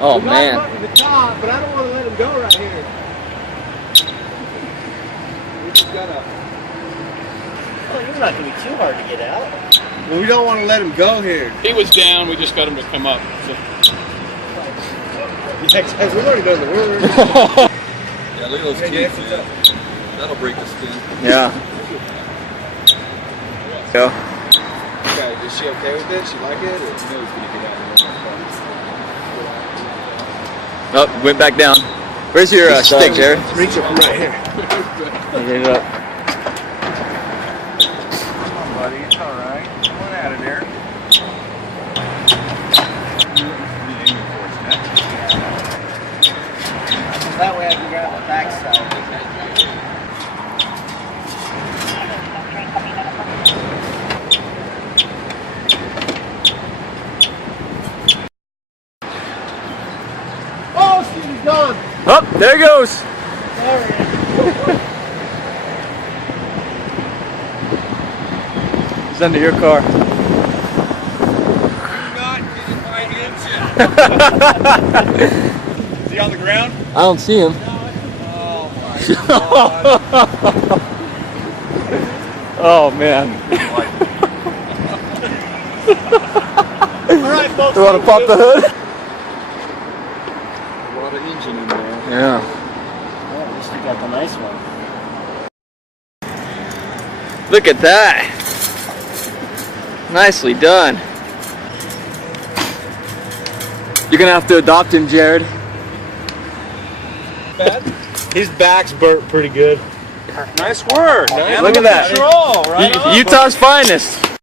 Oh man. To the top, but I don't want to let him go right here. We just gotta. Oh, he's not going to be too hard to get out. Well, we don't want to let him go here. He was down. We just got him to come up. So. Yeah, guys, we've already done the work. Yeah, look at those teeth. That'll break the skin. Yeah. Go. Okay, is she okay with it? She like it? Or no, he's gonna get out Oh, went back down. Where's your stick, Jared? Reach it from right here. Get it up. Come on, buddy. It's all right. Come on out of there. That way I can get on the back side. Oh, shit, he's gone. Oh, there he goes. He's under your car. Do not get in my engine. Is he on the ground? I don't see him. Oh, my God. Oh man. All right, folks. You want to pop the hood? A lot of engine in there. Yeah. Oh, at least you got the nice one. Look at that. Nicely done. You're gonna have to adopt him, Jared. Bad? His back's burnt pretty good. Nice work. Nice. Look at that. Control, right on. Utah's finest.